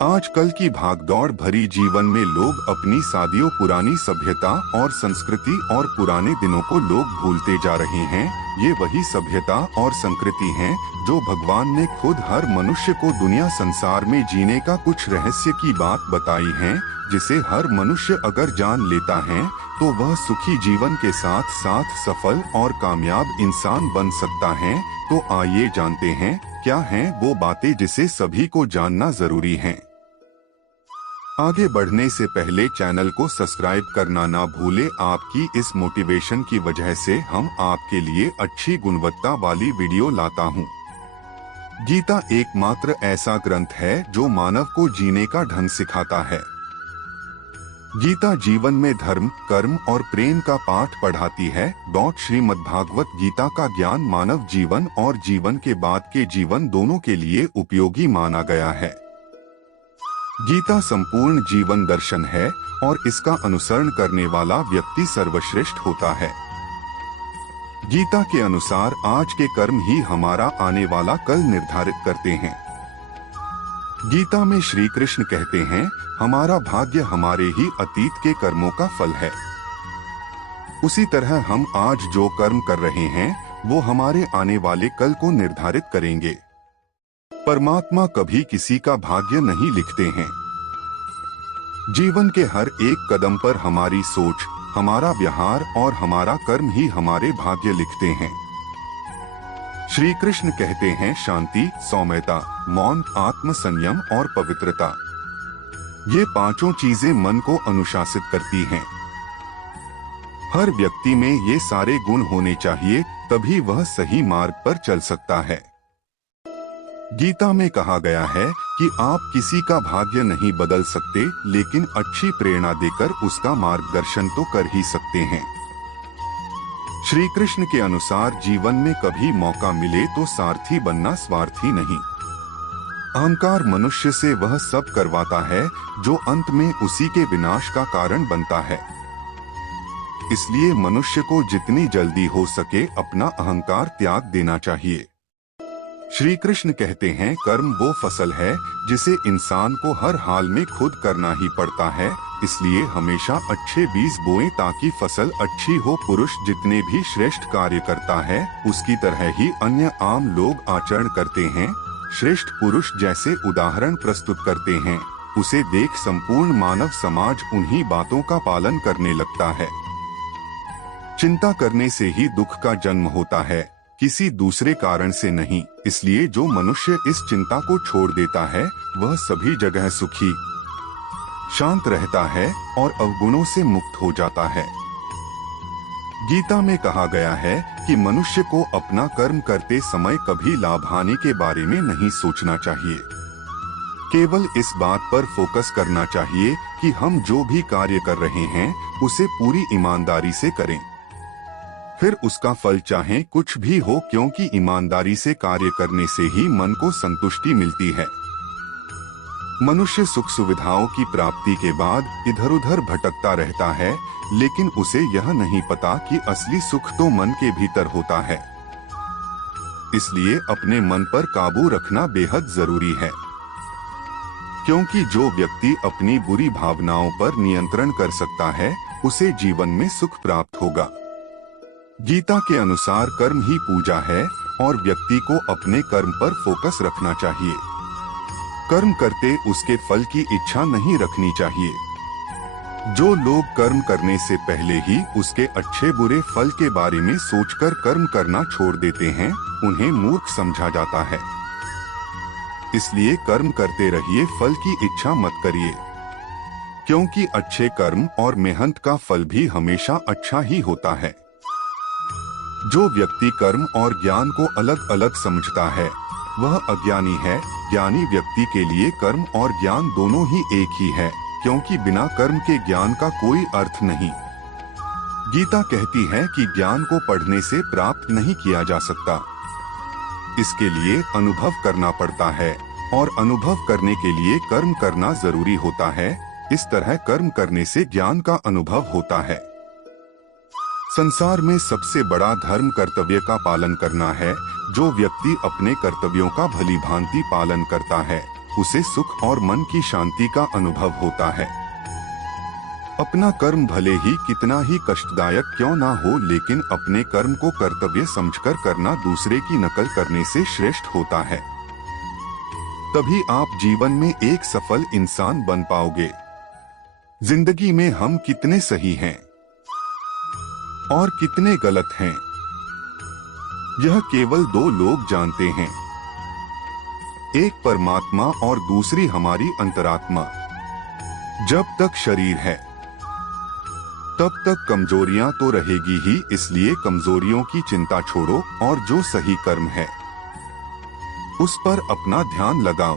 आजकल की भागदौड़ भरी जीवन में लोग अपनी सदियों पुरानी सभ्यता और संस्कृति और पुराने दिनों को लोग भूलते जा रहे हैं। ये वही सभ्यता और संस्कृति हैं जो भगवान ने खुद हर मनुष्य को दुनिया संसार में जीने का कुछ रहस्य की बात बताई है, जिसे हर मनुष्य अगर जान लेता है तो वह सुखी जीवन के साथ साथ सफल और कामयाब इंसान बन सकता है। तो आइए जानते हैं क्या हैं वो बातें जिसे सभी को जानना जरूरी है। आगे बढ़ने से पहले चैनल को सब्सक्राइब करना ना भूले। आपकी इस मोटिवेशन की वजह से हम आपके लिए अच्छी गुणवत्ता वाली वीडियो लाता हूँ। गीता एकमात्र ऐसा ग्रंथ है जो मानव को जीने का ढंग सिखाता है। गीता जीवन में धर्म, कर्म और प्रेम का पाठ पढ़ाती है। श्रीमद्भागवत गीता का ज्ञान मानव जीवन और जीवन के बाद के जीवन दोनों के लिए उपयोगी माना गया है। गीता संपूर्ण जीवन दर्शन है और इसका अनुसरण करने वाला व्यक्ति सर्वश्रेष्ठ होता है। गीता के अनुसार आज के कर्म ही हमारा आने वाला कल निर्धारित करते हैं। गीता में श्री कृष्ण कहते हैं, हमारा भाग्य हमारे ही अतीत के कर्मों का फल है। उसी तरह हम आज जो कर्म कर रहे हैं वो हमारे आने वाले कल को निर्धारित करेंगे। परमात्मा कभी किसी का भाग्य नहीं लिखते हैं। जीवन के हर एक कदम पर हमारी सोच, हमारा व्यवहार और हमारा कर्म ही हमारे भाग्य लिखते हैं। श्री कृष्ण कहते हैं, शांति, सौम्यता, मौन, आत्म संयम और पवित्रता, ये पांचों चीजें मन को अनुशासित करती हैं। हर व्यक्ति में ये सारे गुण होने चाहिए, तभी वह सही मार्ग पर चल सकता है। गीता में कहा गया है कि आप किसी का भाग्य नहीं बदल सकते, लेकिन अच्छी प्रेरणा देकर उसका मार्गदर्शन तो कर ही सकते हैं। श्री कृष्ण के अनुसार जीवन में कभी मौका मिले तो सारथी बनना, स्वार्थी नहीं। अहंकार मनुष्य से वह सब करवाता है जो अंत में उसी के विनाश का कारण बनता है। इसलिए मनुष्य को जितनी जल्दी हो सके अपना अहंकार त्याग देना चाहिए। श्री कृष्ण कहते हैं, कर्म वो फसल है जिसे इंसान को हर हाल में खुद करना ही पड़ता है। इसलिए हमेशा अच्छे बीज बोएं ताकि फसल अच्छी हो। पुरुष जितने भी श्रेष्ठ कार्य करता है उसकी तरह ही अन्य आम लोग आचरण करते हैं। श्रेष्ठ पुरुष जैसे उदाहरण प्रस्तुत करते हैं, उसे देख संपूर्ण मानव समाज उन्हीं बातों का पालन करने लगता है। चिंता करने से ही दुख का जन्म होता है, किसी दूसरे कारण से नहीं। इसलिए जो मनुष्य इस चिंता को छोड़ देता है वह सभी जगह सुखी, शांत रहता है और अवगुणों से मुक्त हो जाता है। गीता में कहा गया है कि मनुष्य को अपना कर्म करते समय कभी लाभ हानि के बारे में नहीं सोचना चाहिए। केवल इस बात पर फोकस करना चाहिए कि हम जो भी कार्य कर रहे हैं उसे पूरी ईमानदारी से करें। फिर उसका फल चाहे कुछ भी हो, क्योंकि ईमानदारी से कार्य करने से ही मन को संतुष्टि मिलती है। मनुष्य सुख सुविधाओं की प्राप्ति के बाद इधर उधर भटकता रहता है, लेकिन उसे यह नहीं पता कि असली सुख तो मन के भीतर होता है। इसलिए अपने मन पर काबू रखना बेहद जरूरी है, क्योंकि जो व्यक्ति अपनी बुरी भावनाओं पर नियंत्रण कर सकता है उसे जीवन में सुख प्राप्त होगा। गीता के अनुसार कर्म ही पूजा है और व्यक्ति को अपने कर्म पर फोकस रखना चाहिए। कर्म करते उसके फल की इच्छा नहीं रखनी चाहिए। जो लोग कर्म करने से पहले ही उसके अच्छे बुरे फल के बारे में सोचकर कर्म करना छोड़ देते हैं, उन्हें मूर्ख समझा जाता है। इसलिए कर्म करते रहिए, फल की इच्छा मत करिए, क्योंकि अच्छे कर्म और मेहनत का फल भी हमेशा अच्छा ही होता है। जो व्यक्ति कर्म और ज्ञान को अलग अलग समझता है वह अज्ञानी है। ज्ञानी व्यक्ति के लिए कर्म और ज्ञान दोनों ही एक ही है, क्योंकि बिना कर्म के ज्ञान का कोई अर्थ नहीं। गीता कहती है कि ज्ञान को पढ़ने से प्राप्त नहीं किया जा सकता, इसके लिए अनुभव करना पड़ता है और अनुभव करने के लिए कर्म करना जरूरी होता है। इस तरह कर्म करने से ज्ञान का अनुभव होता है। संसार में सबसे बड़ा धर्म कर्तव्य का पालन करना है। जो व्यक्ति अपने कर्तव्यों का भली भांति पालन करता है उसे सुख और मन की शांति का अनुभव होता है। अपना कर्म भले ही कितना ही कष्टदायक क्यों ना हो, लेकिन अपने कर्म को कर्तव्य समझकर करना दूसरे की नकल करने से श्रेष्ठ होता है। तभी आप जीवन में एक सफल इंसान बन पाओगे। जिंदगी में हम कितने सही हैं और कितने गलत हैं, यह केवल दो लोग जानते हैं, एक परमात्मा और दूसरी हमारी अंतरात्मा। जब तक शरीर है तब तक कमजोरियां तो रहेगी ही, इसलिए कमजोरियों की चिंता छोड़ो और जो सही कर्म है उस पर अपना ध्यान लगाओ।